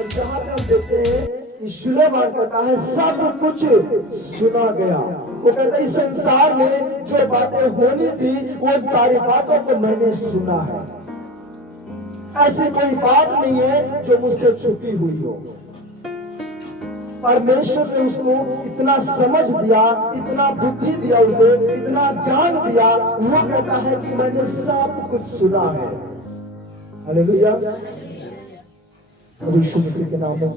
और जहां पे हम देखते हैं कि सुलेमान कहता है सब कुछ सुना गया। वो कहता है इस संसार में जो बातें होनी थी वो सारी बातों को मैंने सुना है। ऐसी कोई बात नहीं है जो मुझसे छुपी हुई हो। परमेश्वर ने उसको इतना समझ दिया, इतना बुद्धि दिया, उसे इतना ज्ञान दिया। वो कहता है कि मैंने सब कुछ सुना है। हालेलुया, यीशु मसीह के नाम में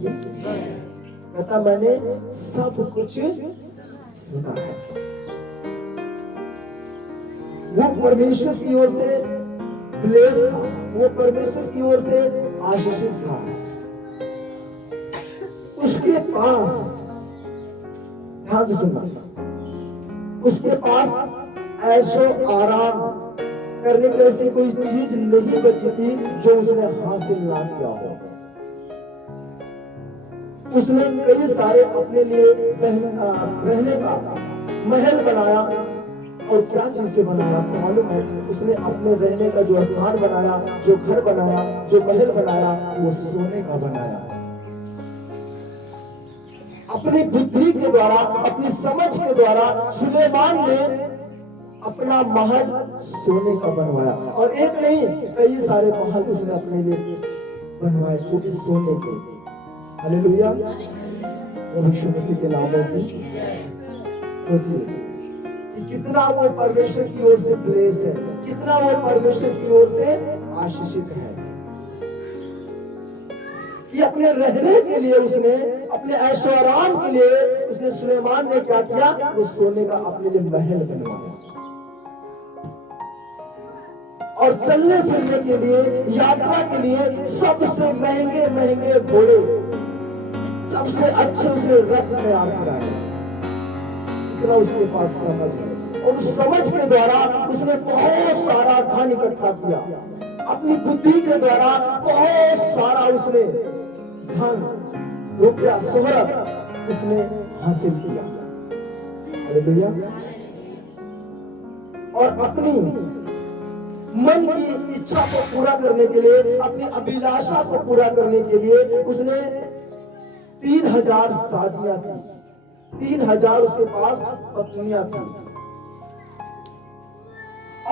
कहता मैंने सब कुछ सुना है। वो परमेश्वर की ओर से ब्लेस था, वो परमेश्वर की ओर से आशीषित था। उसके पास, ध्यान से सुनना, उसके पास ऐशो आराम करने की ऐसी कोई चीज नहीं बची थी जो उसने हासिल ना किया हो। उसने कई सारे अपने लिए रहने का महल बनाया। और क्या चीज से बनाया आपको मालूम है? उसने अपने रहने का जो स्थान बनाया, जो घर बनाया, जो महल बनाया, वो सोने का बनाया। अपनी बुद्धि के द्वारा, अपनी समझ के द्वारा सुलेमान ने अपना महल सोने का बनवाया। और एक नहीं, कई सारे महल उसने अपने लिए बनवाए, वो भी सोने के। हालेलुया, यीशु मसीह के नाम में सोचिए कि कितना वो परमेश्वर की ओर से ब्लेस है, कितना वो परमेश्वर की ओर से आशीषित है कि अपने रहने के लिए उसने, अपने ऐशो आराम के लिए उसने, सुलेमान ने क्या किया? वो सोने का अपने लिए महल बनवाया। और चलने फिरने के लिए, यात्रा के लिए सबसे महंगे महंगे घोड़े, सबसे अच्छे उसने रथ तैयार कराए। इतना उसके पास समझ है। और उस समझ के द्वारा उसने बहुत सारा धन इकट्ठा किया। अपनी बुद्धि के द्वारा बहुत सारा उसने धन, रुपया, शोहरत उसने हासिल किया। हालेलुया। और अपनी मन की इच्छा को पूरा करने के लिए, अपनी अभिलाषा को पूरा करने के लिए उसने 3000 शादियां की, 3000 उसके पास पत्नियां थी।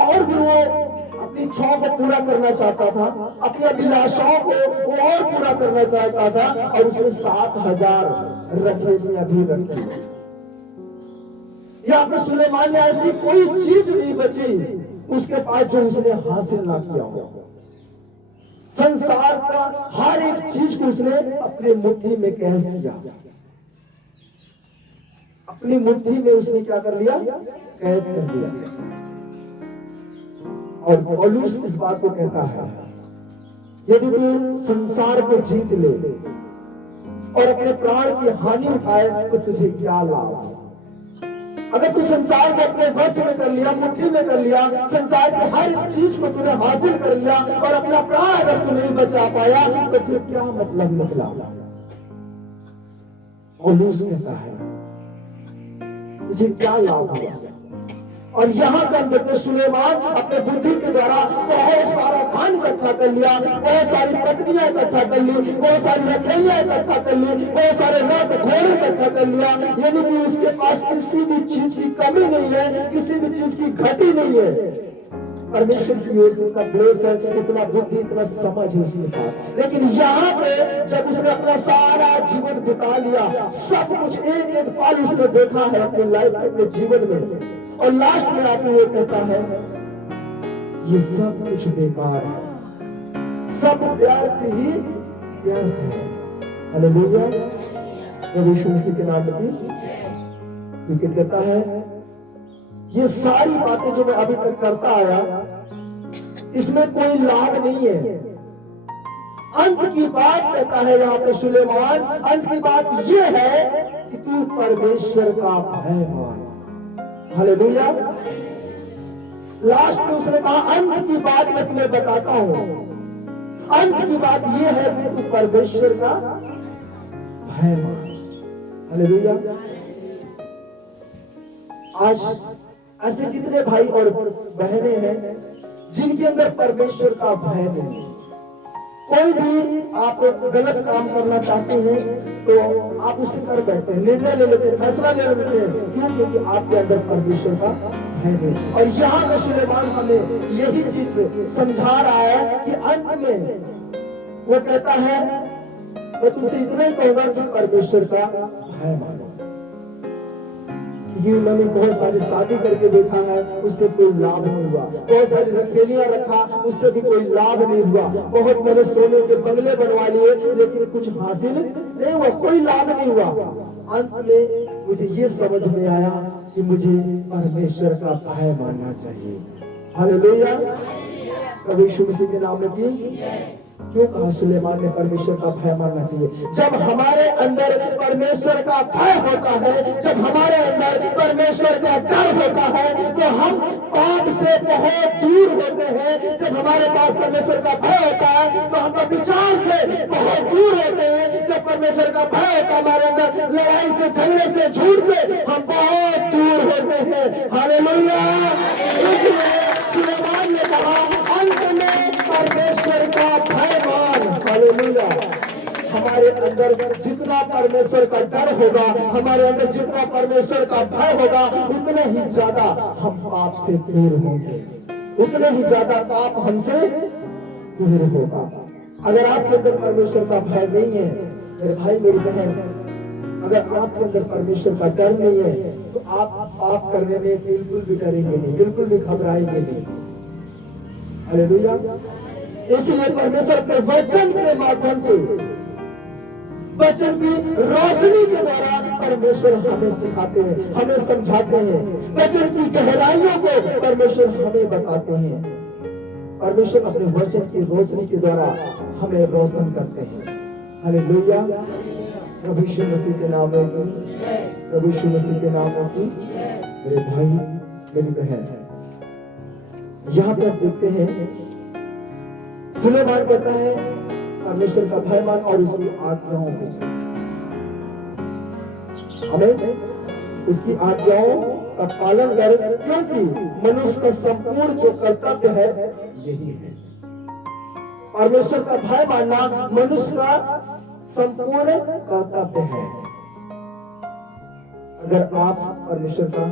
और भी वो अपनी इच्छाओं को पूरा करना चाहता था, अपनी अभिलाषाओं को वो और पूरा करना चाहता था। और उसने 7000 रखेलियां भी रखी। यहाँ पे सुलेमान ने ऐसी कोई चीज नहीं बची उसके पास जो उसने हासिल ना किया हो। संसार का हर एक चीज को उसने अपनी मुट्ठी में कैद किया। अपनी मुट्ठी में उसने क्या कर लिया? कैद कर लिया। और पौलुस इस बात को कहता है, यदि तू संसार को जीत ले और अपने प्राण की हानि उठाए तो तुझे क्या लाभ? अगर तू संसार को अपने वश में कर लिया, मुट्ठी में कर लिया, संसार की हर एक चीज को तूने हासिल कर लिया और अपना प्राण अगर तू नहीं बचा पाया तो फिर क्या मतलब निकला? पौलुस कहता है तुझे क्या लाभ हुआ? और यहाँ पे हम देखते सुलेमान अपने बुद्धि के द्वारा बहुत सारा धन इकट्ठा कर लिया, बहुत सारी पत्नियां इकट्ठा कर ली, बहुत सारी रखेलियां इकट्ठा कर ली, बहुत सारे रथ घोड़े इकट्ठा कर लिया। यानी कि उसके पास किसी भी चीज की कमी नहीं है, किसी भी चीज की घटी नहीं है। परमेश्वर की ओर से इतना ब्लेस है, इतना बुद्धि, इतना समझ है उसके पास। लेकिन यहाँ पे जब उसने अपना सारा जीवन बिता लिया, सब कुछ एक एक पल उसने देखा है अपने लाइफ, अपने जीवन में, और लास्ट में आके वो कहता है ये सब कुछ बेकार है, सब व्यर्थ ही व्यर्थ है। हालेलुया, यीशु मसीह के नाम में। क्योंकि कहता है ये सारी बातें जो मैं अभी तक करता आया इसमें कोई लाभ नहीं है। अंत की बात कहता है यहाँ पे सुलेमान, अंत की बात ये है कि तू परमेश्वर का भय मान। हालेलुया। लास्ट में उसने कहा अंत की बात मैं तुम्हें बताता हूं, अंत की बात यह है कि तू परमेश्वर का भय मान। हालेलुया। आज ऐसे कितने भाई और बहनें हैं जिनके अंदर परमेश्वर का भय नहीं है। कोई भी आप गलत काम करना चाहते हैं तो आप उसे कर बैठते हैं, निर्णय ले लेते हैं, फैसला ले लेते हैं। क्यों? क्योंकि आपके अंदर परमेश्वर का है नहीं। और यहाँ पे सुलेमान हमें यही चीज समझा रहा है कि अंत में वो कहता है, मैं तुमसे इतना ही कहूंगा कि परमेश्वर का भय मानो। ये उन्होंने बहुत सारी शादी करके देखा है, उससे कोई लाभ नहीं हुआ। बहुत सारी रखेलियां रखा, उससे भी कोई लाभ नहीं हुआ। बहुत मैंने सोने के बंगले बनवा लिए, लेकिन कुछ हासिल नहीं हुआ, कोई लाभ नहीं हुआ। अंत में मुझे ये समझ में आया कि मुझे परमेश्वर का भय मानना चाहिए। हालेलुया, प्रभु यीशु मसीह के नाम में भी क्यों कहा सुलेमान ने परमेश्वर का भय मानना चाहिए? जब हमारे अंदर परमेश्वर का भय होता है, जब हमारे अंदर परमेश्वर का डर होता है, तो हम पाप से बहुत दूर होते हैं। जब हमारे पास परमेश्वर का भय होता है तो हम विचार से बहुत दूर होते हैं। जब परमेश्वर का भय होता है हमारे अंदर, लड़ाई से, झगड़े से, झूठ से हम बहुत दूर होते हैं। हालेलुया। इसलिए सुलेमान ने कहा, अंत में परमेश्वर का भय मान। हालेलुया। हमारे अंदर जितना परमेश्वर का डर होगा, हमारे अंदर जितना परमेश्वर का भय होगा, उतने ही ज्यादा हम पाप से दूर होंगे, उतने ही ज्यादा पाप हमसे दूर होगा। अगर आपके अंदर परमेश्वर का भय नहीं है, मेरे भाई मेरी बहन, अगर आपके अंदर परमेश्वर का डर नहीं है, तो आप पाप करने में बिल्कुल भी डरेंगे नहीं, बिल्कुल भी घबराएंगे नहीं। हालेलुया। इसलिए परमेश्वर अपने वचन के माध्यम से, वचन की रोशनी के द्वारा परमेश्वर हमें सिखाते हैं, हमें समझाते हैं। वचन की गहराइयों को परमेश्वर हमें बताते हैं। परमेश्वर अपने वचन की रोशनी के द्वारा हमें रोशन करते हैं। हालेलुया। प्रभु यीशु मसीह के नाम में, प्रभु यीशु मसीह के नाम में मेरे भाई मेरी बहन, यहाँ पे आप देखते हैं सुलेमान कहता है परमेश्वर का भय मान और उसकी आज्ञाओं को चल। हमें उसकी आज्ञाओं का पालन कर, क्योंकि मनुष्य का संपूर्ण जो कर्तव्य है यही है। परमेश्वर का भय मानना मनुष्य का संपूर्ण कर्तव्य है। अगर आप परमेश्वर का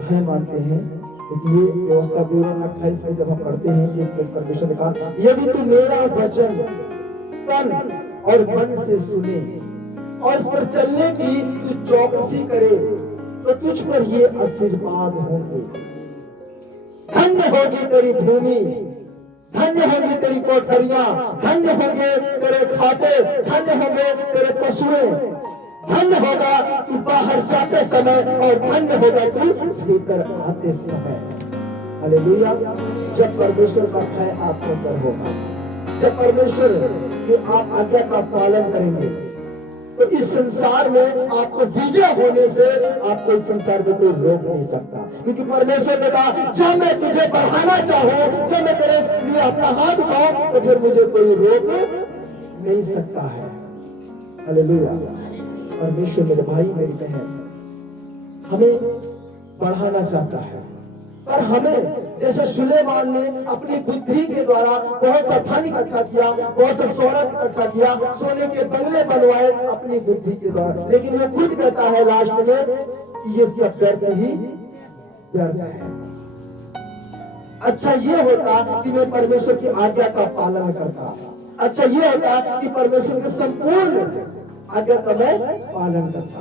भय मानते हैं, ये व्यवस्था विवरण 28 में जब हम पढ़ते हैं, एक परमेश्वर ने कहा, यदि तू मेरा वचन तन और मन से सुने और उस पर चलने की तू चौकसी करे, तो तुझ पर ये आशीर्वाद होंगे। धन्य होगी तेरी भूमि, धन्य होगी तेरी कोठरियां, धन्य होंगे तेरे खाते, धन्य होंगे तेरे पशुएं, धन्य होगा तू बाहर जाते समय और धन्य होगा तू भीतर आते समय। हालेलुया। जब परमेश्वर का भय आपके अंदर होगा, जब परमेश्वर की आप आज्ञा का पालन करेंगे, तो इस संसार में आपको विजय होने से आपको इस संसार में कोई रोक नहीं सकता। क्योंकि परमेश्वर ने कहा, जब मैं तुझे बढ़ाना चाहूं, जब मैं तेरे लिए अपना हाथ उठाऊं, तो फिर मुझे कोई रोक नहीं सकता है। हालेलुया। परमेश्वर मेरे भाई मेरी बहन हमें बढ़ाना चाहता है, पर हमें जैसे सुलेमान ने अपनी बुद्धि के द्वारा बहुत सा धन इकट्ठा किया, बहुत सा शोहरत इकट्ठा किया, सोने के बंगले बनवाए अपनी बुद्धि के द्वारा, लेकिन वो खुद कहता है लास्ट में कि ये सब व्यर्थ ही व्यर्थ है। अच्छा ये होता कि मैं परमेश्वर की आज्ञा का पालन करता, अच्छा ये होता कि परमेश्वर के संपूर्ण आज्ञा का मैं पालन करता।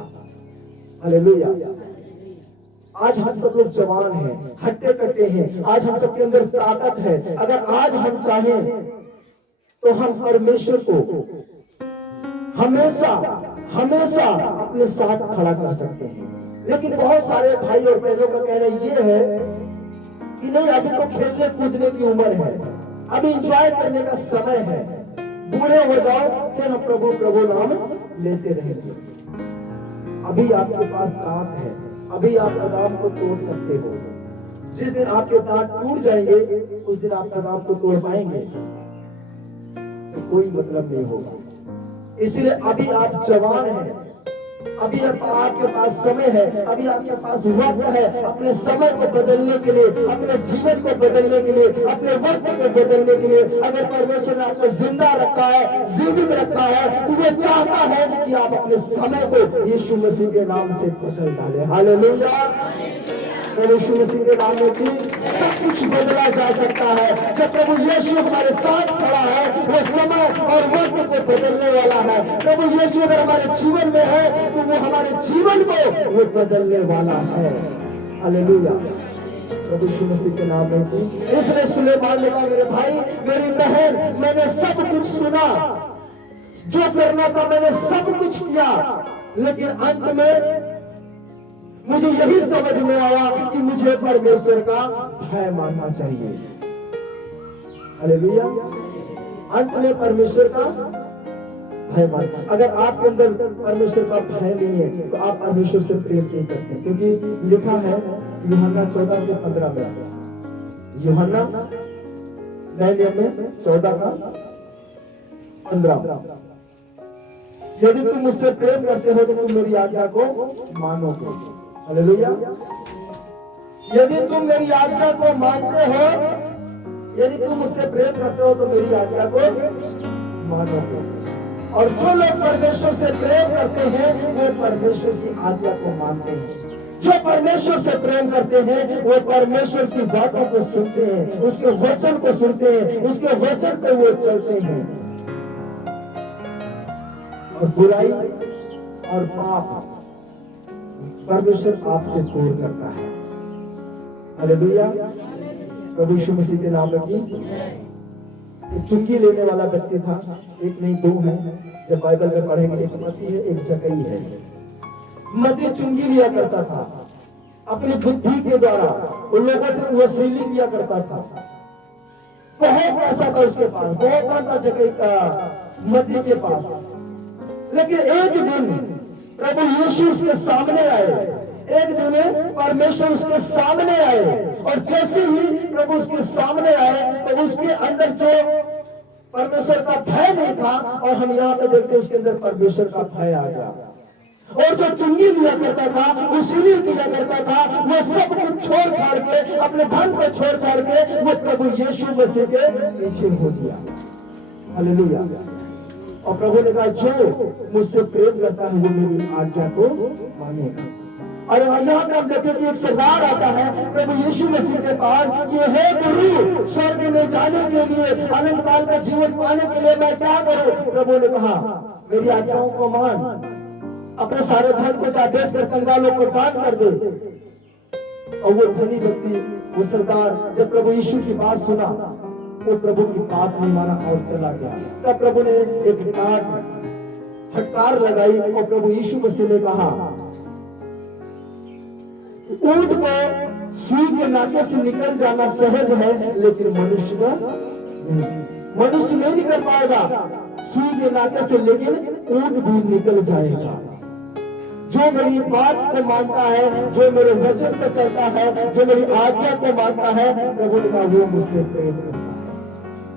हालेलुया। आज हम सब लोग जवान हैं, हट्टे कट्टे हैं, आज हम सबके अंदर ताकत है। अगर आज हम चाहें तो हम परमेश्वर को हमेशा हमेशा अपने साथ खड़ा कर सकते हैं। लेकिन बहुत सारे भाई और बहनों का कहना यह है कि नहीं, अभी तो खेलने कूदने की उम्र है, अभी एंजॉय करने का समय है, बूढ़े हो जाओ फिर हम प्रभु प्रभु नाम लेते रहेंगे। अभी आपके पास दांत है, अभी आप बादाम को तोड़ सकते हो। जिस दिन आपके दांत टूट जाएंगे उस दिन आप बादाम को तोड़ पाएंगे? तो कोई मतलब नहीं होगा। इसलिए अभी आप जवान हैं, अभी आपके पास समय है, अभी आपके पास वक्त है अपने समय को बदलने के लिए, अपने जीवन को बदलने के लिए, अपने वक्त को बदलने के लिए। अगर परमेश्वर ने आपको जिंदा रखा है, जीवित रखा है, तो वो चाहता है कि आप अपने समय को यीशु मसीह के नाम से बदल डालें। हालेलुया। प्रभु यीशु मसीह के नाम में भी सब कुछ बदला जा सकता है। जब प्रभु यीशु हमारे साथ खड़ा है, वो समय और वक्त को बदलने वाला है। प्रभु यीशु अगर हमारे जीवन में है तो वो हमारे जीवन को वो बदलने वाला है। हालेलुया। प्रभु यीशु मसीह के नाम में भी। इसलिए सुलेमान ने कहा, मेरे भाई मेरी बहन, मैंने सब कुछ सुना, जो करना था मैंने सब कुछ किया, लेकिन अंत में मुझे यही समझ में आया कि मुझे परमेश्वर का भय मानना चाहिए। हालेलुया। अंत में परमेश्वर का भय मानना। अगर आपके अंदर परमेश्वर का भय नहीं है तो आप परमेश्वर से प्रेम नहीं करते, क्योंकि लिखा है यूहन्ना 14:15 में, यूहन्ना नए नियम में 14:15, यदि तुम मुझसे प्रेम करते हो तो तुम मेरी आज्ञा को मानोगे। हालेलुया। यदि तुम मेरी आज्ञा को मानते हो, यदि तुम मुझसे प्रेम करते हो तो मेरी आज्ञा को मानोगे। और जो लोग परमेश्वर से प्रेम करते हैं वो परमेश्वर की आज्ञा को मानते हैं। जो परमेश्वर से प्रेम करते हैं वो परमेश्वर की बातों को सुनते हैं, उसके वचन को सुनते हैं, उसके वचन पे वो चलते हैं। और बुराई और पाप परमेश्वर आपसे दूर करता है। हालेलुया। प्रभु यीशु मसीह के नाम में। एक चुंगी लेने वाला व्यक्ति था, एक नहीं दो है, जब बाइबल में पढ़ेंगे, एक मती है एक जकई है। मती चुंगी लिया करता था, अपनी बुद्धि के द्वारा उन लोगों से वसूली किया करता था। बहुत पैसा था उसके पास, बहुत था जकई का मती के पास। लेकिन एक दिन प्रभु यीशु उसके सामने आए, एक दिन परमेश्वर उसके सामने आए, और जैसे ही प्रभु उसके सामने आए तो उसके अंदर जो परमेश्वर का भय नहीं था, और हम यहाँ पे देखते हैं उसके अंदर परमेश्वर का भय आ गया। और जो चुंगी लिया करता था, वसूली किया करता था, वो सब कुछ छोड़ छाड़ के, अपने धन को छोड़ छाड़ के वो प्रभु यीशु मसीह के पीछे हो गया। हालेलुया। और प्रभु ने कहा, जो मुझसे प्रेम करता है वो मेरी आज्ञा को मानेगा। और यहाँ पे हम देखते हैं कि एक सरदार आता है प्रभु यीशु मसीह के पास, ये है गुरु, स्वर्ग में जाने के लिए, अनंत काल का जीवन पाने के लिए मैं क्या करूं? प्रभु ने कहा, मेरी आज्ञाओं को मान, अपने सारे धन को जा बेच कर कंगालों को दान कर दे। और वो धनी व्यक्ति, वो सरदार, जब प्रभु यीशु की बात सुना वो प्रभु की बात नहीं माना और चला गया। तब प्रभु ने एक फटकार लगाई और प्रभु यीशु मसीह ने कहा, ऊंट को सुई के नाके से निकल जाना सहज है, लेकिन मनुष्य का मनुष्य नहीं निकल पाएगा सुई के नाके से, लेकिन ऊंट भी निकल जाएगा। जो मेरी बात को मानता है, जो मेरे वचन पर चलता है, जो मेरी आज्ञा को मानता है, प्रभु ने कहा वो मुझसे प्रेम करता है।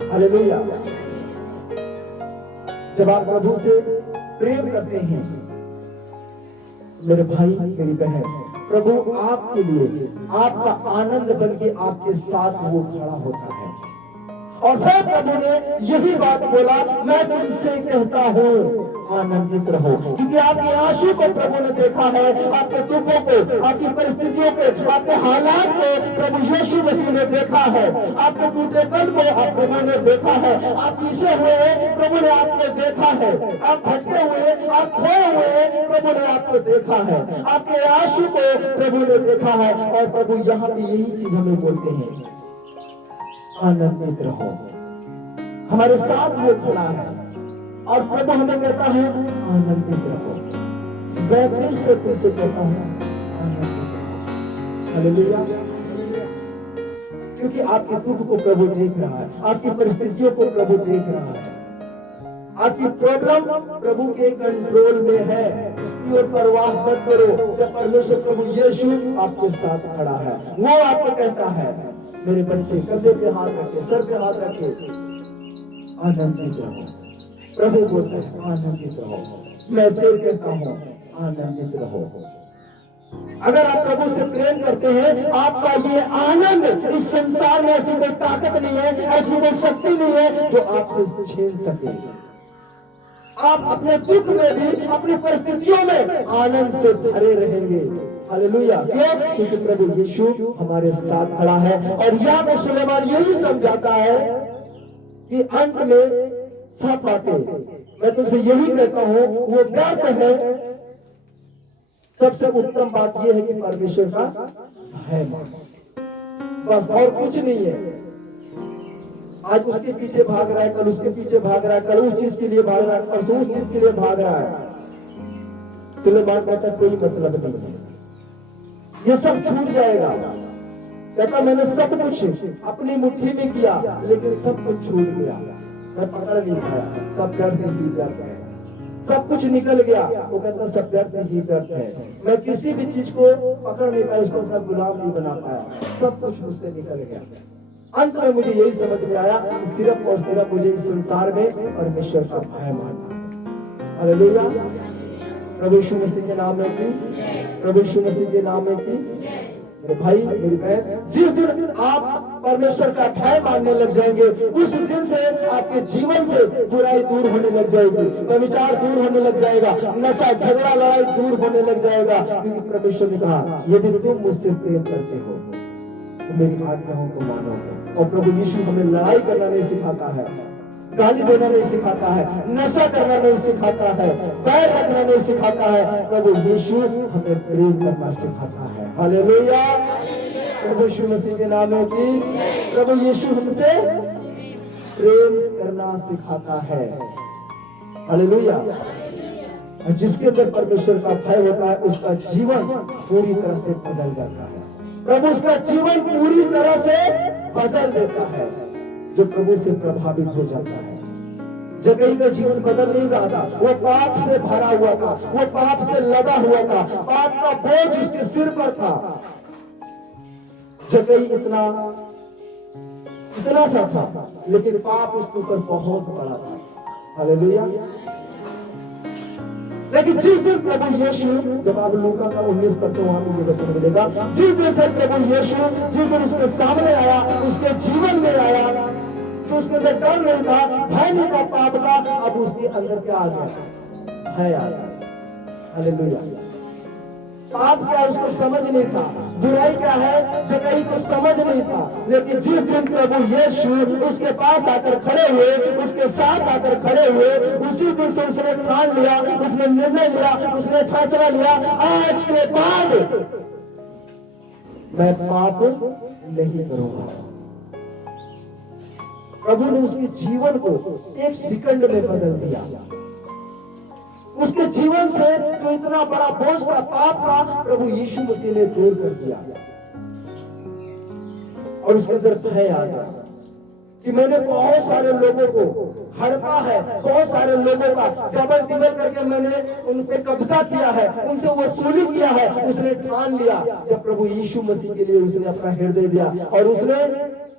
हालेलुया। जब आप प्रभु से प्रेम करते हैं मेरे भाई मेरी बहन, प्रभु आपके लिए, आपका आनंद बन के आपके साथ वो खड़ा होता है। और फिर प्रभु ने यही बात बोला, मैं तुमसे कहता हूँ आनंदित रहो, क्योंकि आपके आंसू को प्रभु ने देखा है, आपके दुखों को, आपकी परिस्थितियों को, आपके हालात को प्रभु यीशु मसीह ने देखा है, आपके टूटेपन को आप प्रभु ने देखा है, आप पीछे हुए प्रभु ने आपको देखा है, आप भटके हुए, आप खोए हुए प्रभु ने आपको देखा है, आपके आंसू को प्रभु ने देखा है। और प्रभु यहाँ पे यही चीज हमें बोलते हैं, आनंदित रहो। हमारे साथ वो खड़ा है और प्रभु हमें कहता है आनंदित रहो। मैं फिर से तुमसे कहता हूं आनंदित रहो। हालेलुया। क्योंकि आपके दुख को प्रभु देख रहा है, आपकी परिस्थितियों को प्रभु देख रहा है, आपकी प्रॉब्लम प्रभु के कंट्रोल में है, उसकी ओर परवाह मत करो। जब परमेश्वर प्रभु यीशु आपके साथ खड़ा है, वो आपको कहता है मेरे बच्चे, कंधे पे हाथ रखे, सर पे हाथ रखे, आनंदित रहो। प्रभु बोलते हैं आनंदित रहो। मैं फिर कहता हूं आनंदित रहो। अगर आप प्रभु से प्रेम करते हैं, आपका ये आनंद, इस संसार में ऐसी कोई ताकत नहीं है, ऐसी कोई शक्ति नहीं है जो आपसे छीन सके। आप अपने दुख में भी, अपनी परिस्थितियों में आनंद से भरे रहेंगे। हालेलुया। क्यों? क्योंकि प्रभु यीशु हमारे साथ खड़ा है। और यहाँ पे सुलेमान यही समझाता है कि अंत में सब बातें, मैं तुमसे यही कहता हूं, वो व्यर्थ है। सबसे उत्तम बात यह है कि परमेश्वर का भय मानो, बस और कुछ नहीं है। आज उसके पीछे भाग रहा है, कल उसके पीछे भाग रहा है, कल उस चीज के लिए भाग रहा है, परसों उस चीज के लिए भाग रहा है। सुलेमान कहता कोई मतलब नहीं है, ये सब छूट जाएगा। कहता मैंने सब कुछ अपनी मुट्ठी में किया, लेकिन सब कुछ छूट गया, मैं पकड़ नहीं पाया, सब व्यर्थ ही व्यर्थ है। सब कुछ निकल गया, वो कहता सब व्यर्थ ही व्यर्थ है। मैं किसी भी चीज को पकड़ नहीं पाया, उसको अपना गुलाम नहीं बना पाया, सब कुछ मुझसे निकल गया। अंत में मुझे यही समझ में आया कि सिर्फ और सिर्फ मुझे इस संसार में परमेश्वर का भय मानना। हालेलुया। प्रभु यीशु मसीह के नाम में की, प्रभु यीशु मसीह के नाम में की। मेरे भाई मेरी बहन, जिस दिन आप परमेश्वर का भय मानने लग जाएंगे, उस दिन से आपके जीवन से बुराई दूर होने लग जाएगी, व्यभिचार दूर होने लग जाएगा, नशा झगड़ा लड़ाई दूर होने लग जाएगा। क्योंकि परमेश्वर ने कहा यदि तुम मुझसे प्रेम करते हो तो मेरी आज्ञाओं को मानो। और प्रभु यीशु हमें लड़ाई करना नहीं सिखाता है, गाली देना नहीं सिखाता है, नशा करना नहीं सिखाता है, पैर रखना नहीं सिखाता है। प्रभु यीशु हमें प्रेम करना सिखाता है। हालेलुया। प्रभु यीशु मसीह के नाम में की, प्रभु यीशु हमसे प्रेम करना सिखाता है। हालेलुया। जिसके अंदर परमेश्वर का भय होता है, उसका जीवन पूरी तरह से बदल जाता है। प्रभु उसका जीवन पूरी तरह से बदल देता है। जो प्रभु से प्रभावित हो जाता है, जक्कई का जीवन बदल नहीं रहा था, वो पाप से भरा हुआ था, वो पाप से लदा हुआ था, पाप का बोझ उसके सिर पर था। जक्कई इतना सा था, लेकिन पाप उसके ऊपर बहुत बड़ा था। हालेलुया। लेकिन जिस दिन प्रभु यीशु, जब आप लूका का 19 पढ़ते हो वहां पर ये वचन मिलेगा, जिस दिन से प्रभु यीशु जिस दिन उसके सामने आया, उसके जीवन में आया, जो उसके अंदर डर नहीं था, भय नहीं था पाप का, अब उसके अंदर क्या आ गया? भय आ गया। हालेलुया। पाप क्या उसको समझ नहीं था, बुराई क्या है जक्कई को समझ नहीं था। लेकिन जिस दिन प्रभु यीशु उसके पास आकर खड़े हुए, उसके साथ आकर खड़े हुए, उसी दिन से उसने ठान लिया, उसने निर्णय लिया, उसने फैसला लिया, आज के बाद मैं पाप नहीं करूंगा। प्रभु ने उसके जीवन को एक सेकंड में बदल दिया। उसके जीवन से जो इतना बड़ा बोझ था पाप का, प्रभु यीशु मसीह ने दूर कर दिया। और उसके अंदर भय आ गया कि मैंने बहुत सारे लोगों को हड़पा है, बहुत सारे लोगों का डबल टिबल करके मैंने उन पे कब्जा किया है, उनसे वसूली किया है। उसने ठान लिया, जब प्रभु यीशु मसीह के लिए उसने अपना हृदय दिया, और उसने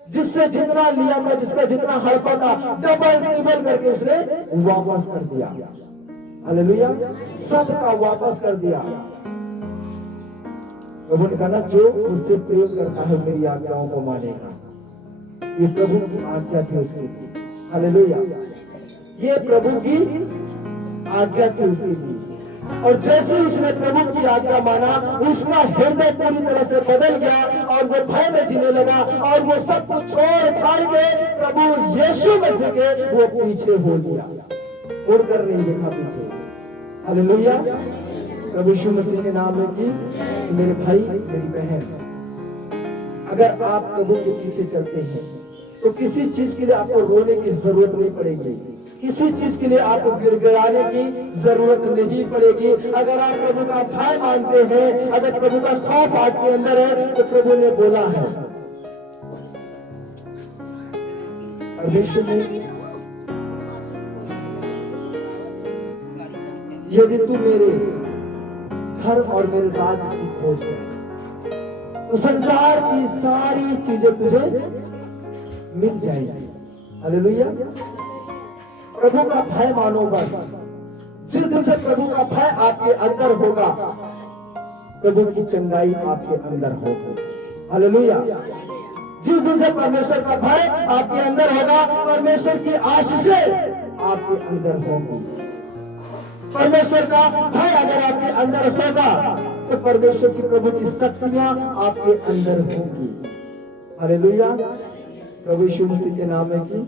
जिससे जितना लिया था, जिसका जितना हड़पा था, डबल टिबल करके उसने वापस कर दिया। हालेलुया। सबका वापस कर दिया। प्रभु ने कहा जो मुझसे प्रेम करता है मेरी आज्ञाओं को मानेगा। ये प्रभु की आज्ञा थी उसके लिए। हालेलुया। ये प्रभु की आज्ञा थी उसके लिए। और जैसे उसने प्रभु की आज्ञा माना, उसका हृदय पूरी तरह से बदल गया और वो भय में जीने लगा, और वो सब कुछ छोड़ छाड़ के प्रभु यीशु मसीह के वो पीछे हो लिया, उड़कर नहीं देखा पीछे। हालेलुया। प्रभु यीशु मसीह के नाम में की मेरे भाई मेरी बहन, अगर आप प्रभु के पीछे चलते हैं तो किसी चीज के लिए आपको रोने की जरूरत नहीं पड़ेगी, किसी चीज के लिए आपको गिड़गिड़ाने की जरूरत नहीं पड़ेगी। अगर आप प्रभु का भय मानते हैं, अगर प्रभु का खौफ आपके अंदर है, तो प्रभु ने बोला है, परमेश्वर ने, यदि तू मेरे धर्म और मेरे राज्य की खोज है तो संसार की सारी चीजें तुझे मिल जाएगी। हालेलुया। प्रभु का भय मानो बस। जिस दिन से प्रभु का भय आपके अंदर होगा, प्रभु की चंगाई आपके अंदर होगी। हालेलुया। जिस दिन से परमेश्वर का भय आपके अंदर होगा, परमेश्वर की आशीषें आपके अंदर होगी। परमेश्वर का भय अगर आपके अंदर होगा, तो परमेश्वर की, प्रभु की शक्तियां आपके अंदर होंगी। हालेलुया। प्रभु यीशु मसीह के नाम में की,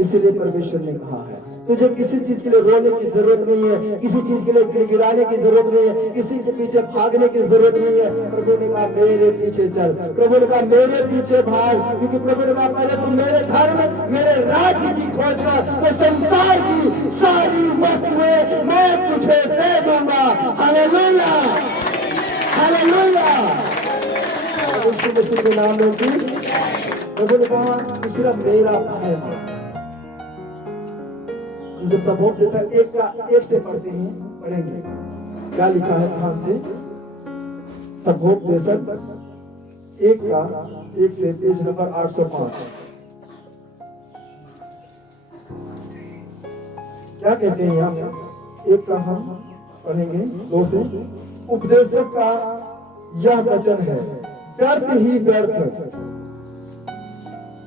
इसलिए परमेश्वर ने कहा है तुझे किसी चीज के लिए रोने की जरूरत नहीं है, किसी चीज के लिए गिड़गिड़ाने की जरूरत नहीं है, किसी के पीछे भागने की जरूरत नहीं है। प्रभु ने कहा मेरे पीछे चल, प्रभु ने कहा मेरे पीछे भाग, क्योंकि प्रभु ने कहा पहले तुम मेरे धर्म, मेरे राज्य की खोज कर, तो संसार की सारी वस्तुएं मैं तुझे दे दूंगा। Hallelujah, hallelujah. यीशु मसीह के नाम में की, प्रभु ने कहा सिर्फ मेरा भय मान। जब सबोप जैसा एक से पढ़ते हैं, पढ़ेंगे क्या लिखा है ध्यान से। सबोप जैसा एक से पेज नंबर 805 क्या कहते हैं यहाँ पे। एक का हम पढ़ेंगे 2 से। उपदेशक का यह वचन है, व्यर्थ ही व्यर्थ,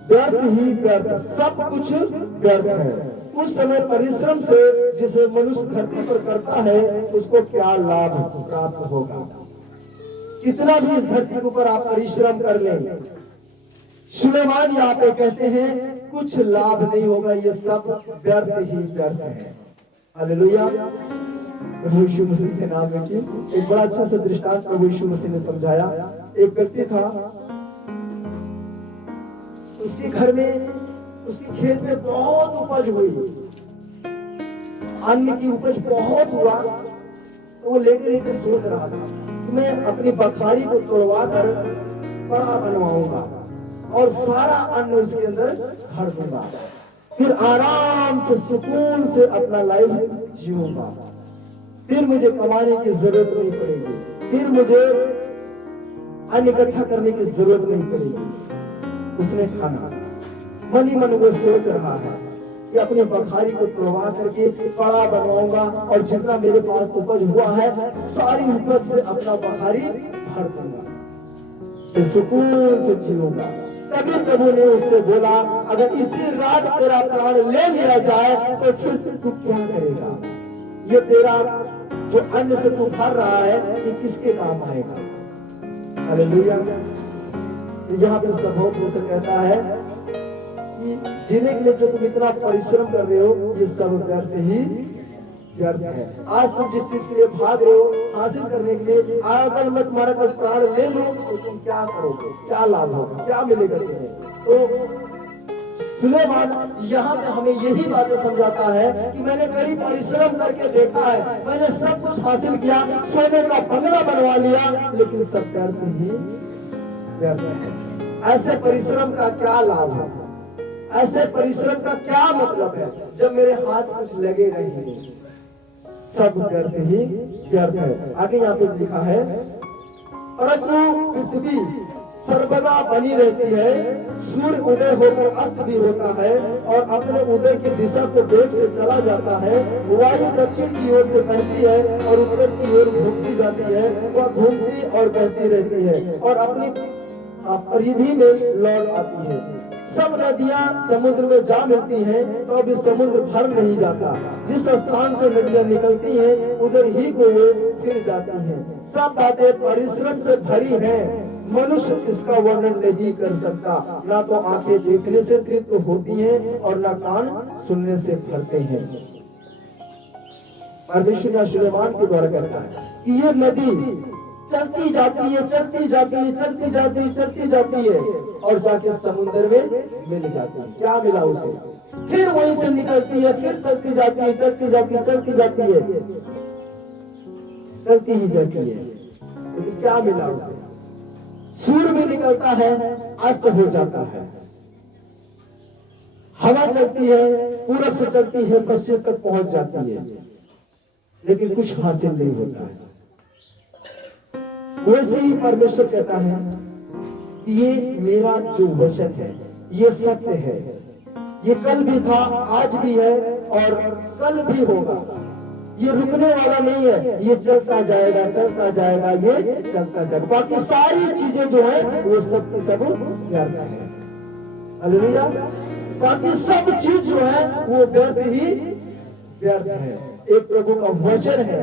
व्यर्थ ही व्यर्थ, सब कुछ व्यर्थ है। उस समय परिश्रम से जिसे मनुष्य धरती पर करता है, उसको क्या लाभ प्राप्त होगा। कितना भी इस धरती के ऊपर आप परिश्रम कर लें, सुलेमान यहाँ पे कहते हैं कुछ लाभ नहीं होगा, ये सब व्यर्थ ही व्यर्थ है। हालेलुया। प्रभु यीशु मसीह के नाम में की एक बड़ा अच्छा सा दृष्टांत प्रभु यीशु मसीह ने समझाया। एक व्यक्ति था, उसके घर में, उसके खेत में बहुत उपज हुई, अन्न की उपज बहुत हुआ। तो वो लेटे लेटे सोच रहा था कि मैं अपनी बखारी को तोड़वा कर बड़ा बनवाऊंगा और सारा अन्न उसके अंदर भर दूंगा, फिर आराम से सुकून से अपना लाइफ जीऊंगा, फिर मुझे कमाने की जरूरत नहीं पड़ेगी, फिर मुझे अन्न इकट्ठा करने की जरूरत नहीं पड़ेगी। उसने ठाना, मन ही मन वो सोच रहा है कि अपने बखारी को तोड़वा करके बड़ा बनवाऊंगा और जितना मेरे पास उपज हुआ है सारी उपज से अपना बखारी भर दूंगा, फिर सुकून से जीऊंगा। तभी प्रभु ने उससे बोला, अगर इसी रात तेरा प्राण ले लिया जाए तो फिर तू क्या करेगा। ये तेरा जो अन्न से तू भर रहा है, ये किसके काम आएगा। हालेलुया। यहाँ पे सबोप से कहता है कि जीने के लिए जो तुम इतना परिश्रम कर रहे हो, ये सब व्यर्थ ही व्यर्थ है। आज तुम जिस चीज के लिए भाग रहे हो हासिल करने के लिए, अगर मैं तुम्हारा कोई प्राण ले लूं तो तुम क्या करोगे, क्या लाभ होगा, क्या मिलेगा तुम्हें। तो सुलेमान यहाँ पे हमें यही बातें समझाता है कि मैंने कड़ी परिश्रम करके देखा है, मैंने सब कुछ हासिल किया, सोने का बंगला बनवा लिया, लेकिन सब व्यर्थ ही व्यर्थ है। ऐसे परिश्रम का क्या लाभ है, ऐसे परिश्रम का क्या मतलब है जब मेरे हाथ कुछ लगे नहीं, सब व्यर्थ ही व्यर्थ है। आगे यहाँ पे लिखा है, परंतु पृथ्वी सर्वदा बनी रहती है, सूर्य उदय होकर अस्त भी होता है और अपने उदय की दिशा को वेग से चला जाता है। वायु दक्षिण की ओर से बहती है और उत्तर की ओर घूमती जाती है, वह घूमती और बहती रहती है और अपनी परिधि में लौट आती है। सब नदियां समुद्र में जा मिलती हैं तो अभी समुद्र भर नहीं जाता। जिस स्थान से नदियां निकलती हैं उधर ही को वे फिर जाती हैं। सब बातें परिश्रम से भरी हैं, मनुष्य इसका वर्णन नहीं कर सकता। ना तो आंखें देखने से तृप्त होती हैं और ना कान सुनने से भरते हैं। परमेश्वर सुलेमान के द्वारा कहता है कि ये नदी चलती जाती है, चलती जाती है, चलती जाती है, चलती जाती है और जाके समुद्र में मिल जाती है। क्या मिला उसे, फिर वहीं से निकलती है, फिर चलती जाती है, चलती जाती है, चलती जाती है, चलती ही जाती है, लेकिन क्या मिला उसे। सूर्य भी निकलता है, अस्त हो जाता है, हवा चलती है, पूरब से चलती है, पश्चिम तक पहुंच जाती है, लेकिन कुछ हासिल नहीं होता है। वैसे ही परमेश्वर कहता है कि ये मेरा जो वचन है ये सत्य है, ये कल भी था, आज भी है और कल भी होगा। ये रुकने वाला नहीं है, ये चलता जाएगा, चलता जाएगा, ये चलता जाएगा। बाकी सारी चीजें जो है वो सब की सब व्यर्थ है। हालेलुया। बाकी सब चीज जो है वो व्यर्थ ही व्यर्थ है। एक प्रभु का वचन है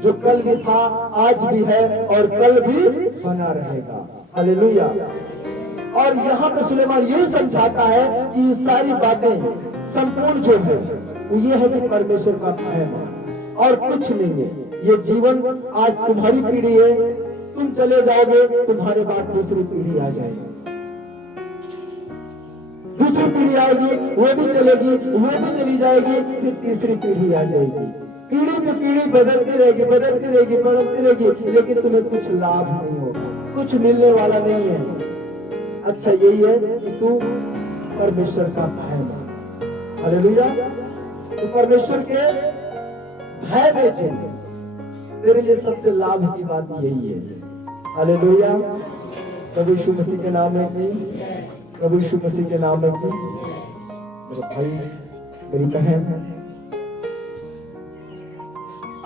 जो कल भी था, आज भी है और कल भी बना रहेगा। हालेलुया। और यहाँ पे सुलेमान ये समझाता है कि ये सारी बातें संपूर्ण जो है वो ये है कि परमेश्वर का भय और कुछ नहीं है। ये जीवन आज तुम्हारी पीढ़ी है, तुम चले जाओगे, तुम्हारे बाद दूसरी पीढ़ी आ जाएगी, दूसरी पीढ़ी आएगी, वो भी चलेगी, वो भी चली जाएगी, फिर तीसरी पीढ़ी आ जाएगी। पीढ़ी पे पीढ़ी बदलती रहेगी, बदलती रहेगी, बढ़ती रहेगी, लेकिन तुम्हें कुछ लाभ नहीं होगा, कुछ मिलने वाला नहीं है। अच्छा यही है कि तू परमेश्वर का भय मान। हालेलुया। तो परमेश्वर के भय में चल, तेरे लिए सबसे लाभ की बात यही है। हालेलुया। प्रभु यीशु मसीह के नाम में की, प्रभु यीशु मसीह के नाम में की। मेरे भाई, मेरी बहन,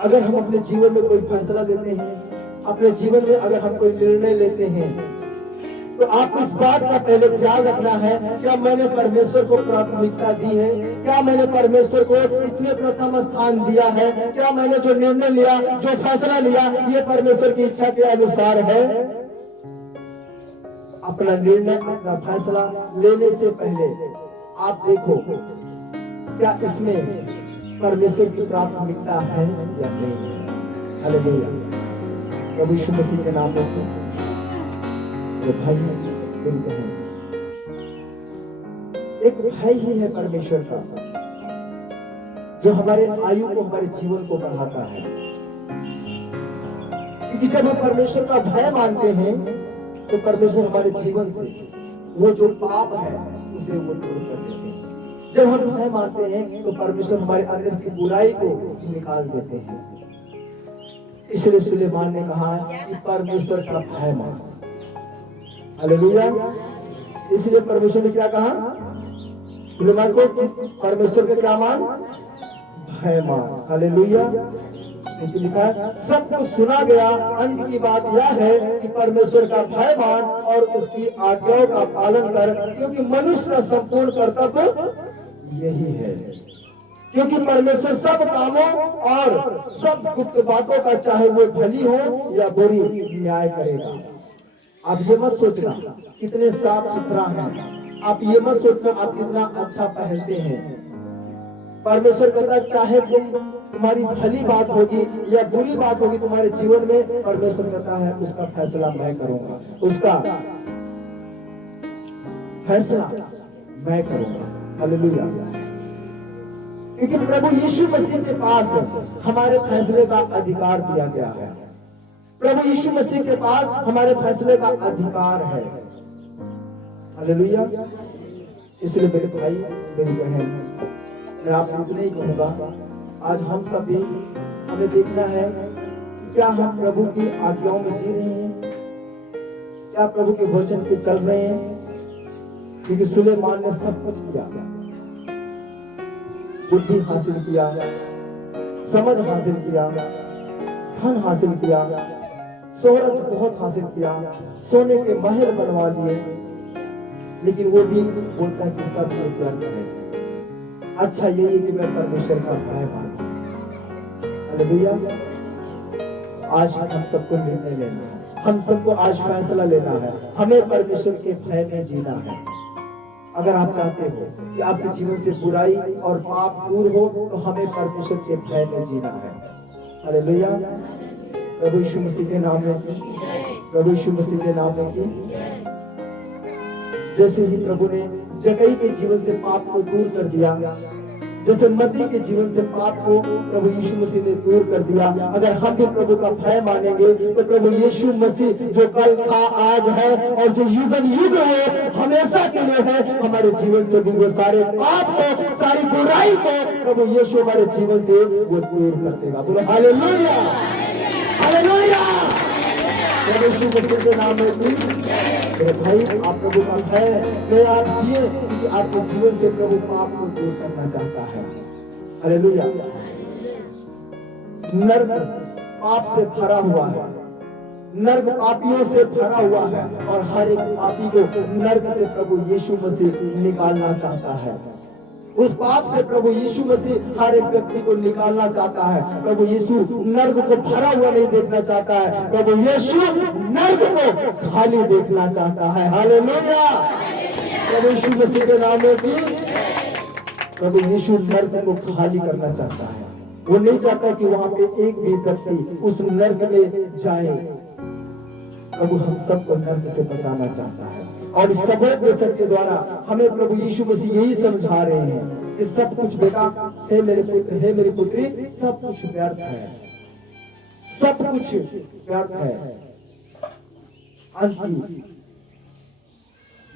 अगर हम अपने जीवन में कोई फैसला लेते हैं, अपने जीवन में अगर हम कोई निर्णय लेते हैं, तो आपको इस बात का पहले ख्याल रखना है, क्या मैंने परमेश्वर को प्राथमिकता दी है? क्या मैंने परमेश्वर को इसमें प्रथम स्थान दिया है? क्या मैंने जो निर्णय लिया, जो फैसला लिया, ये परमेश्वर की इच्छा के अनुसार है? अपना निर्णय, अपना फैसला लेने से पहले आप देखो क्या इसमें परमेश्वर की प्राथमिकता है या नहीं। हालेलुया। प्रभु यीशु मसीह के नाम में भाई, मेरी बहन, एक भय ही है परमेश्वर का जो हमारे आयु को, हमारे जीवन को बढ़ाता है। क्योंकि जब हम परमेश्वर का भय मानते हैं तो परमेश्वर हमारे जीवन से वो जो पाप है उसे वो दूर कर देते हैं। जब हम भय मानते हैं तो परमेश्वर हमारे अंदर की बुराई को निकाल देते हैं। इसलिए सुलेमान ने कहा कि परमेश्वर का भय मानो। हालेलुया। इसलिए परमेश्वर ने क्या कहा सुलेमान को? परमेश्वर का क्या मान? भय मान। हालेलुया। लेकिन लिखा है सब कुछ सुना गया, अंत की बात यह है कि परमेश्वर का भय मान और उसकी आज्ञाओं का पालन कर, क्योंकि मनुष्य का संपूर्ण कर्तव्य यही है। क्योंकि परमेश्वर सब कामों और सब गुप्त बातों का, चाहे वो भली हो या बुरी, न्याय करेगा। आप ये मत सोचना कितने साफ सुथरा हैं, आप ये मत सोचना आप कितना अच्छा पहनते हैं। परमेश्वर कहता चाहे तुम्हारी भली बात होगी या बुरी बात होगी तुम्हारे जीवन में, परमेश्वर कहता है उसका फैसला मैं करूंगा, उसका फैसला मैं करूंगा। हालेलुया। क्योंकि प्रभु यीशु मसीह के पास हमारे फैसले का अधिकार दिया गया है। प्रभु यीशु मसीह के पास हमारे फैसले का अधिकार है। हालेलुया। इसलिए मेरे भाई, मेरी बहन, मैं आपसे इतना ही कहूंगा, आज हम सभी हमें देखना है कि क्या हम प्रभु की आज्ञाओं में जी रहे हैं, क्या प्रभु के वचन पे चल रहे हैं। क्योंकि सुलेमान ने सब कुछ किया, बुद्धि हासिल किया, समझ हासिल किया, धन हासिल किया, शोहरत बहुत हासिल किया, सोने के महल बनवा लिए, लेकिन वो भी बोलता है कि सब व्यर्थ है। अच्छा यही है कि मैं परमेश्वर का भय मानता हूं। हालेलुया। आज हम सबको निर्णय लेना है, हम सबको आज फैसला लेना है, हमें परमेश्वर के भय में जीना है। अगर आप चाहते हो कि आपके जीवन से बुराई और पाप दूर हो तो हमें परमेश्वर के भय में जीना है। हालेलुया। प्रभु यीशु मसीह के नाम में, प्रभु यीशु मसीह के नाम में। जैसे ही प्रभु ने जक्कई के जीवन से पाप को दूर कर दिया, जैसे मत्ती के जीवन से पाप को प्रभु यीशु मसीह ने दूर कर दिया, अगर हम भी प्रभु का भय मानेंगे तो प्रभु यीशु मसीह जो कल था, आज है और जो युगन युग है, हमेशा के लिए है, हमारे जीवन से भी वो सारे पाप को, सारी बुराई को प्रभु यीशु हमारे जीवन से वो दूर कर देगा। बोलो हालेलुया, हालेलुया। प्रभु यीशु मसीह के नाम में मेरे भाई, आप प्रभु का भय में आप जिए, क्योंकि आपके जीवन से प्रभु पाप को दूर करना चाहता है। हालेलुया। नर्क पाप से भरा हुआ है, नर्क पापियों से भरा हुआ है, और हर एक पापी को नर्क से प्रभु यीशु मसीह निकालना चाहता है। उस पाप से प्रभु यीशु मसीह हर एक व्यक्ति को निकालना चाहता है। प्रभु यीशु नर्क को भरा हुआ नहीं देखना चाहता है, प्रभु यीशु नर्क को खाली देखना चाहता है। हालेलुया। प्रभु यीशु मसीह के नाम में भी प्रभु यीशु नर्क को खाली करना चाहता है। वो नहीं चाहता कि वहां पे एक भी व्यक्ति उस नर्क में जाए। प्रभु हम सबको नर्क से बचाना चाहता है, और इस सबक वचन के द्वारा हमें प्रभु यीशु मसीह यही समझा रहे हैं कि सब कुछ बेटा, हे मेरे पुत्र, हे मेरी पुत्री, सब कुछ व्यर्थ है, सब कुछ व्यर्थ है। अंत की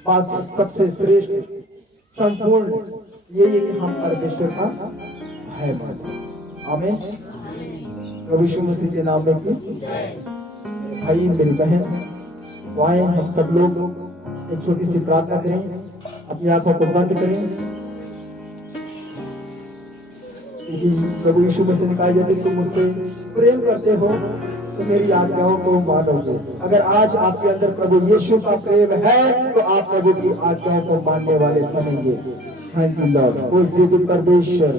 बात सबसे श्रेष्ठ संपूर्ण यही है कि हम परमेश्वर का भय माने। आमीन। प्रभु यीशु मसीह के नाम में की भाई, मेरी बहन, आए हम सब लोग एक छोटी सी प्रार्थना करें, अपनी आंखों को बंद करें। प्रभु यीशु मसीह ने कहा, यदि तुम मुझसे प्रेम करते हो तो मेरी आज्ञाओं को मानोगे। अगर आज आपके अंदर प्रभु यीशु का प्रेम है तो आप प्रभु की आज्ञाओं को मानने वाले बनेंगे। Thank you Lord. ओ जीवित परमेश्वर,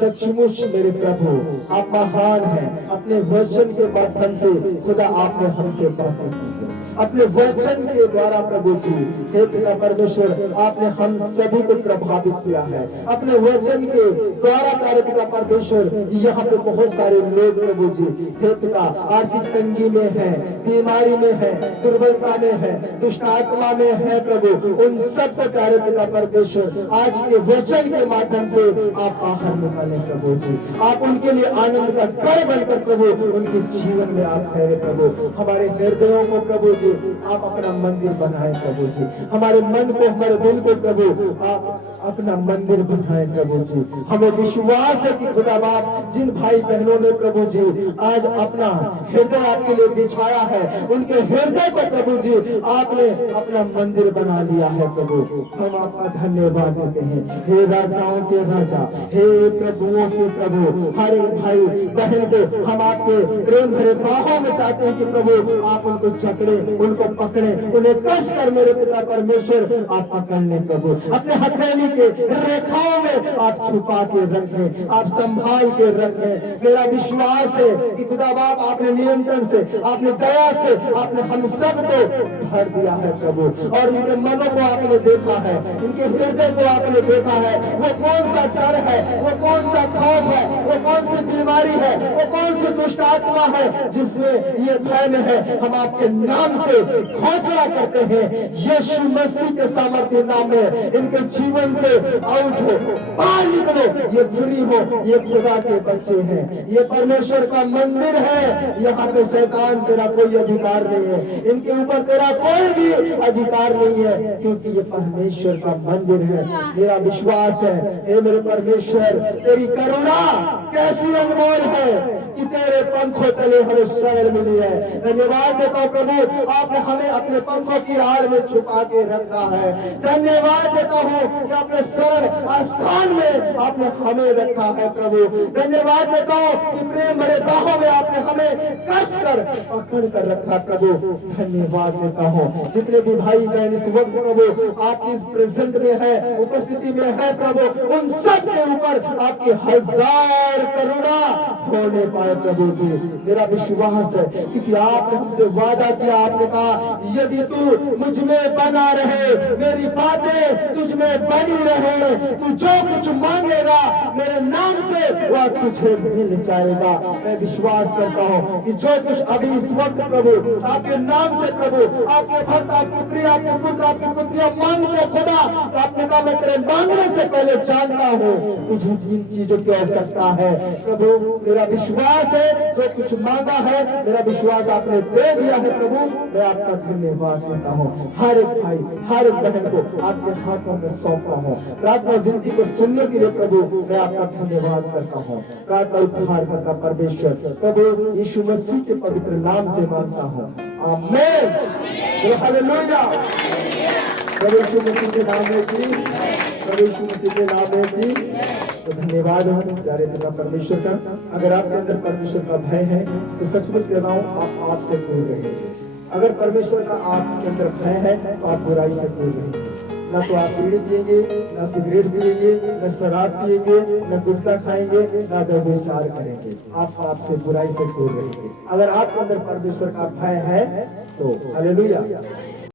सचमुच मेरे प्रभु आप महान हैं। अपने वचन के माध्यम से खुदा आपने हमसे बातें की है, अपने वचन के द्वारा प्रभु जी, हे पिता परमेश्वर, आपने हम सभी को प्रभावित किया है अपने वचन के द्वारा। कार्य पिता परमेश्वर, यहाँ पे बहुत सारे लोग प्रभु जी, हे पिता, आर्थिक तंगी में है, बीमारी में है, दुर्बलता में है, दुष्ट आत्मा में है प्रभु, उन सब को कार्य पिता परमेश्वर आज के वचन के माध्यम से आप बाहर निकालें प्रभु जी। आप उनके लिए आनंद का घर बनकर प्रभु उनके जीवन में आप ठहरे प्रभु। हमारे हृदयों को प्रभु जी आप अपना मंदिर बनाएं प्रभु जी। हमारे मन को, हमारे दिल को प्रभु आप अपना मंदिर बनाएं प्रभु जी। हमें विश्वास है कि खुदा बाप, जिन भाई बहनों ने प्रभु जी आज अपना हृदय आपके लिए बिछाया है, उनके हृदय को प्रभु जी आपने अपना मंदिर बना लिया है प्रभु। हम आपका धन्यवाद देते हैं। हे राजाओं के राजा, हे प्रभुओं के प्रभु, हर एक भाई बहन को हम आपके प्रेम भरे बाहों में चाहते हैं कि प्रभु आप उनको जकड़े, उनको पकड़े, उन्हें कस कर मेरे पिता परमेश्वर आप पकड़ने प्रभु, अपने हथेली के रेखाओं में आप छुपा के रखें, आप संभाल के रखें। मेरा विश्वास है कि खुदा बाप आपने नियंत्रण से, आपने दया से आपने हम सबको भर दिया है प्रभु, और इनके मनों को आपने देखा है, इनके हृदय को आपने देखा है। वो कौन सा डर है, वो कौन सा खौफ है, वो कौन सी बीमारी है, वो कौन सी दुष्ट आत्मा है जिसमें ये भय में है। हम आपके नाम से घोषणा करते हैं, यीशु मसीह के सामर्थ्य नाम में इनके जीवन से आउट हो, बाहर निकलो, ये फ्री हो, ये खुदा के बच्चे हैं, ये परमेश्वर का मंदिर है। यहाँ पे शैतान तेरा कोई अधिकार नहीं है, इनके ऊपर तेरा कोई भी अधिकार नहीं है, क्योंकि ये परमेश्वर का मंदिर है। मेरा विश्वास है, हे मेरे परमेश्वर, तेरी करुणा कैसी अनमोल है कि तेरे पंखों तले हमें शरण मिली है। धन्यवाद देता हूं प्रभु, आपने हमें अपने पंखों की आड़ में छुपा के रखा है। धन्यवाद देता हूं कि अपने शरण स्थान में आपने हमें रखा है प्रभु। धन्यवाद देता हूं कि प्रेम भरे बाहों में आपने हमें कस कर पकड़ कर रखा प्रभु। धन्यवाद देता हूं जितने भी भाई बहन इस वक्त प्रभु आपकी इस प्रेजेंट में है, उपस्थिति में है प्रभु, उन सब के ऊपर आपकी हजार करुणा होने पाए प्रभु जी। मेरा विश्वास है क्योंकि आपने हमसे वादा किया, आपने कहा यदि तू मुझ में बना रहे, मेरी बातें तुझ में बनी रहे, तू जो कुछ मांगेगा मेरे नाम से वह तुझे मिल जाएगा। मैं विश्वास करता हूँ कि जो कुछ अभी इस वक्त प्रभु आपके नाम से प्रभु आपके भक्त, आपके प्रिय, आपके पुत्र, आपकी पुत्रियां मांगते खुदा, तो आपने कहा मैं तेरे मांगने से पहले जानता हूँ तुझे किन चीजों की आवश्यकता है। प्रभु मेरा विश्वास है, जो कुछ मांगा है मेरा विश्वास आपने दे दिया है प्रभु। मैं आपका धन्यवाद देता हूँ। हर एक भाई हर एक बहन को आपके हाथों में सौंपता हूँ। प्रार्थना विनती को सुनने के लिए प्रभु मैं आपका धन्यवाद करता हूँ। प्रार्थना उद्धार करता परमेश्वर प्रभु यीशु मसीह के पवित्र नाम से मांगता हूँ, आमीन। हालेलुया। प्रभु यीशु मसीह के नाम में जी, प्रभु यीशु मसीह के नाम में जी। तो धन्यवाद हो प्यारे पिता परमेश्वर का। अगर आपके अंदर परमेश्वर का भय है तो सचमुच कह रहा हूँ आप आपसे दूर रहिए। अगर परमेश्वर का आपके अंदर भय है तो आप बुराई से दूर रहिए। ना तो आप बीड़ी पिएंगे, ना सिगरेट पिएंगे, न शराब पिएंगे, न गुटखा खाएंगे, ना व्यभिचार करेंगे। आप आपसे बुराई से दूर रहेंगे। अगर आपके अंदर परमेश्वर का भय है तो हालेलुया।